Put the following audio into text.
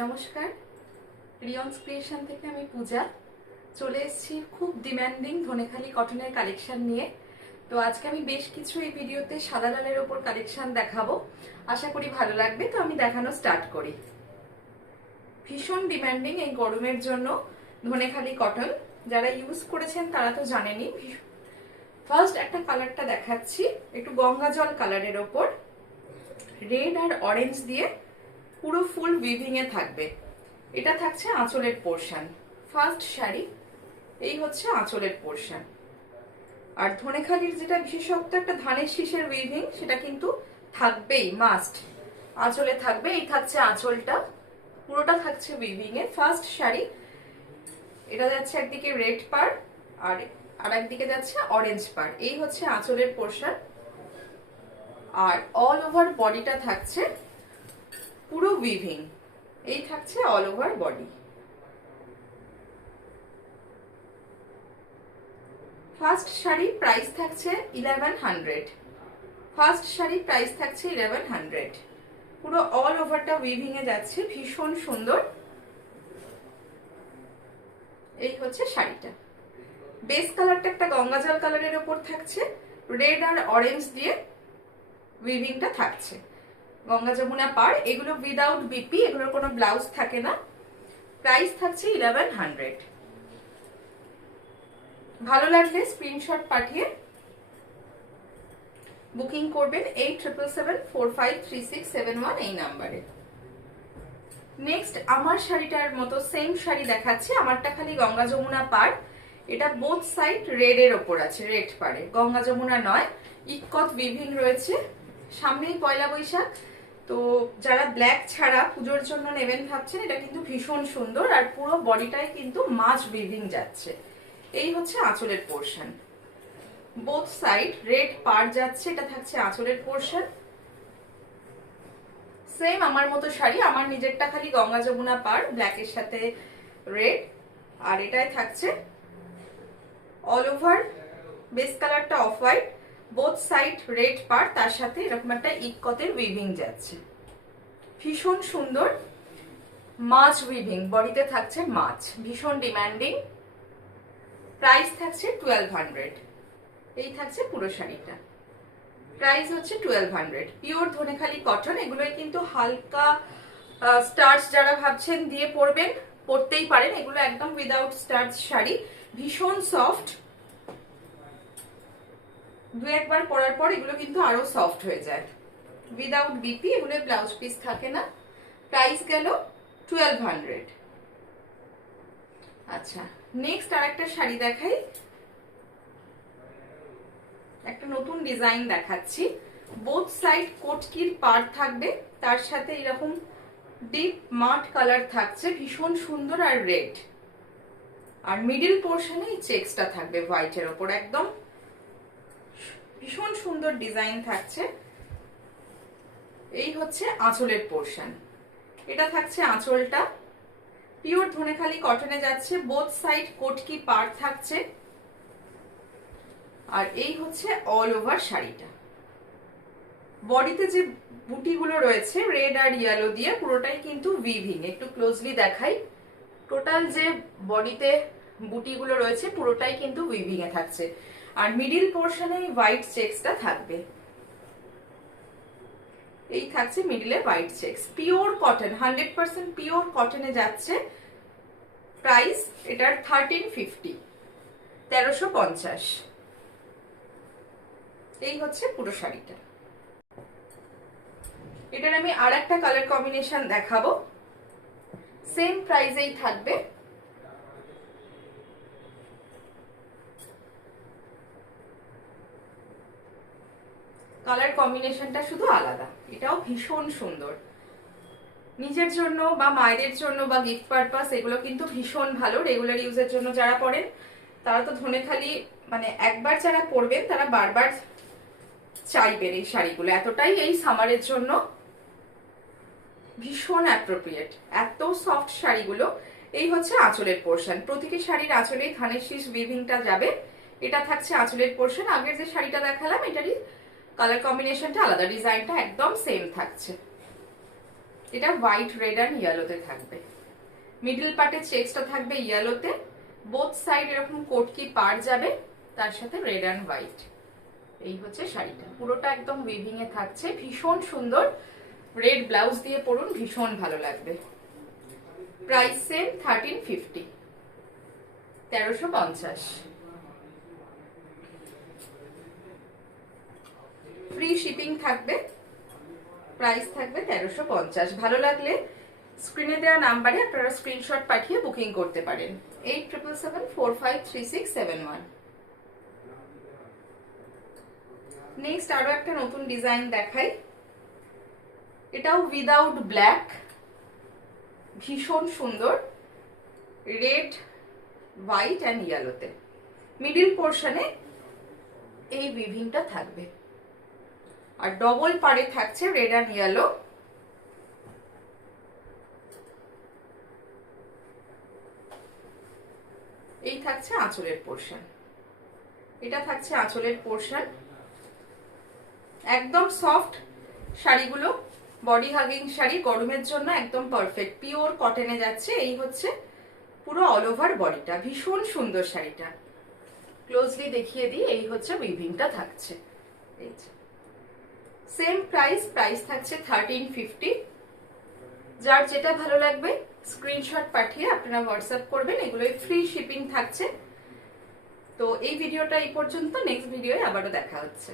নমস্কার, রিয়ন্স ক্রিয়েশন থেকে আমি পূজা চলে এসেছি খুব ডিম্যান্ডিং ধনেখালি কটনের কালেকশন নিয়ে। তো আজকে আমি বেশ কিছু এই ভিডিওতে সাদা লালের ওপর কালেকশন দেখাবো, আশা করি ভালো লাগবে। তো আমি দেখানো স্টার্ট করি। ভীষণ ডিম্যান্ডিং এই গরমের জন্য ধনেখালি কটন, যারা ইউজ করেছেন তারা তো জানেনই। ফার্স্ট একটা কালারটা দেখাচ্ছি, একটু গঙ্গা জল কালারের ওপর রেড আর অরেঞ্জ দিয়ে পুরো ফুল উইভিং এ থাকবে। এটা থাকছে আঁচলের পোরশন। ফার্স্ট শাড়ি, এই হচ্ছে আঁচলের পোরশন। আর ধনেখালির যেটা বিশেষত্ব, একটা ধানের শীষের উইভিং, সেটা কিন্তু থাকবেই, মাস্ট। আঁচলে থাকবে, এই থাকছে আঁচলটা, পুরোটা থাকছে উইভিং এ। ফার্স্ট শাড়ি, এটা যাচ্ছে একদিকে রেড পাড় আর একদিকে যাচ্ছে অরেঞ্জ পাড়। এই হচ্ছে আঁচলের পোরশন। আর অল ওভার বডিটা থাকছে পুরো উইভিং, এই থাকছে all over body. First sari price থাকছে 1100। ফার্স্ট শাড়ি প্রাইস থাকছে 1100। পুরো অল ওভারটা উইভিং এ যাচ্ছে, ভীষণ সুন্দর। এই হচ্ছে শাড়িটা। বেস কালারটা একটা গঙ্গা জল কালারের ওপর থাকছে, রেড আর অরেঞ্জ দিয়ে উইভিংটা থাকছে। গঙ্গা যমুনা পাড়, এগুলো উইদাউট বিপি, এগুলোর কোনো ব্লাউজ থাকে না। প্রাইস থাকছে 1100। ভালো লাগলে স্ক্রিনশট পাঠিয়ে বুকিং করবেন 8777453671 এই নাম্বারে। নেক্সট আমার শাড়িটার মতো সেম শাড়ি দেখাচ্ছি, আমারটা খালি গঙ্গা যমুনা পাড়। এটা বোথ সাইড রেড এর ওপর আছে, রেড পাড়ে, গঙ্গা যমুনা নয়। ইক্কত উইভিং রয়েছে, সামনেই পয়লা বৈশাখ, তো যারা ব্ল্যাক ছাড়া পুজোর জন্য নেবেন ভাবছেন, এটা কিন্তু ভীষণ সুন্দর। আর পুরো বডিটায় কিন্তু মাছ উইভিং যাচ্ছে। এই হচ্ছে আঁচলের পোরশন, বোথ সাইড রেড পাড় যাচ্ছে, এটা থাকছে আঁচলের পোরশন। সেম আমার মতো শাড়ি, আমার নিজেরটা খালি গঙ্গা যমুনা পাড়, ব্ল্যাকের সাথে রেড। আর এটাই থাকছে অল ওভার, বেস কালারটা off white, both side red পাড়, তার সাথে এরকম একটা ইক্কতের উইভিং যাচ্ছে, ভীষণ সুন্দর। মাছ উইভিং, বডিতে থাকছে মাছ, ভীষণ ডিমান্ডিং। প্রাইস থাকছে 1200। এই থাকছে পুরো শাড়িটা, প্রাইস হচ্ছে 1200। পিওর ধনেখালি কটন, এগুলোই কিন্তু হালকা স্টার্চ যারা ভাবছেন দিয়ে পরবেন, পরতেই পারেন। এগুলো একদম উইদাউট স্টার্চ শাড়ি, ভীষণ সফট। দু একবার পরার পর এগুলো কিন্তু আরো সফট হয়ে যায়। উইদাউট বিপি, এগুলো ব্লাউজ পিস থাকে না। প্রাইস গেল 1200। আচ্ছা, নেক্সট আর একটা শাড়ি দেখাই, একটা নতুন ডিজাইন দেখাচ্ছি। বোথ সাইড কোটকির পাড় থাকবে, তার সাথে এরকম ডিপ মাট কালার থাকছে, ভীষণ সুন্দর। আর রেড, আর মিডিল পোর্শনে এই চেক্সটা থাকবে হোয়াইটের ওপর, একদম ভীষণ সুন্দর ডিজাইন থাকছে। এই হচ্ছে আঁচলের পোর্শন, এটা থাকছে আঁচলটা। পিওর ধনেখালি কটনে যাচ্ছে, বোথ সাইড কোটকি পাড় থাকছে। আর এই হচ্ছে অল ওভার শাড়িটা। বডিতে যে বুটিগুলো রয়েছে রেড আর ইয়েলো দিয়ে, পুরোটাই কিন্তু উইভিং। একটু ক্লোজলি দেখাই, টোটাল যে বডিতে বুটিগুলো রয়েছে পুরোটাই কিন্তু উইভিং এ থাকছে। আর মিডিল পোর্শনে হোয়াইট চেক্সটা থাকবে, এই থাকছে মিডিলে white checks. Pure cotton, 100% pure কটনে যাচ্ছে। প্রাইস এটার 1350, 1350। এই হচ্ছে পুরো শাড়িটা। এটার আমি আর একটা কালার কম্বিনেশন দেখাবো, সেম প্রাইসেই থাকবে। কালার কম্বিনেশনটা শুধু আলাদা, এটাও ভীষণ সুন্দর। নিজের জন্য বা মায়েদের জন্য বা গিফট পারপাস, এগুলো কিন্তু ভীষণ ভালো। রেগুলার ইউজের জন্য যারা পরেন তারা তো ধনেখালি মানে একবার যারা পরবেন তারা বারবার চাইবেন এই শাড়িগুলো, এতটাই এই সামারের জন্য ভীষণ অ্যাপ্রোপ্রিয়েট। এত সফট শাড়িগুলো। এই হচ্ছে আঁচলের পোর্শন, প্রতিটি শাড়ির আঁচলেই ধানের শীষ উইভিংটা যাবে। এটা থাকছে আঁচলের পোর্শন। আগের যে শাড়িটা দেখালাম এটারই কালার কম্বিনেশনটা আলাদা, ডিজাইনটা একদম সেম থাকছে। এটা হোয়াইট, রেড অ্যান্ড ইয়েলোতে থাকবে। মিডল পার্টে চেক্সটা থাকবে ইয়েলোতে, বোথ সাইড এরকম কোটকি পার যাবে, তার সাথে রেড অ্যান্ড হোয়াইট। এই হচ্ছে শাড়িটা, পুরোটা একদম উইভিং এ থাকছে, ভীষণ সুন্দর। রেড ব্লাউজ দিয়ে পরুন, ভীষণ ভালো লাগবে। Price same 1350, 1350। ফ্রি শিপিং থাকবে, প্রাইস থাকবে 1350। ভালো লাগলে স্ক্রিনে দেওয়া নাম্বারে আপনারা স্ক্রিনশট পাঠিয়ে বুকিং করতে পারেন। 8777453671। নেক্সট আরো একটা নতুন ডিজাইন দেখাই। এটাও উইদাউট ব্ল্যাক, ভীষণ সুন্দর, রেড, হোয়াইট অ্যান্ড ইয়েলোতে। মিডিল পোর্শনে এই উইভিংটা থাকবে, আর ডবল পাড়ে থাকছে রেড অ্যান্ড ইয়েলো। এই থাকছে আঁচলের পোর্শন, এটা থাকছে আঁচলের পোর্শন। একদম সফট শাড়িগুলো, বডি হাগিং শাড়ি, গরমের জন্য একদম পারফেক্ট, পিওর কটনে যাচ্ছে। এই হচ্ছে পুরো অল ওভার বডিটা, ভীষণ সুন্দর শাড়িটা। ক্লোজলি দেখিয়ে দিই, এই হচ্ছে উইভিংটা থাকছে। সেম প্রাইস থাকছে 1350। যার যেটা ভালো লাগবে স্ক্রিনশট পাঠিয়ে আপনারা হোয়াটসঅ্যাপ করবেন, এগুলোই ফ্রি শিপিং থাকছে। তো এই ভিডিওটা এই পর্যন্ত, নেক্সট ভিডিওয়ে আবারও দেখা হচ্ছে।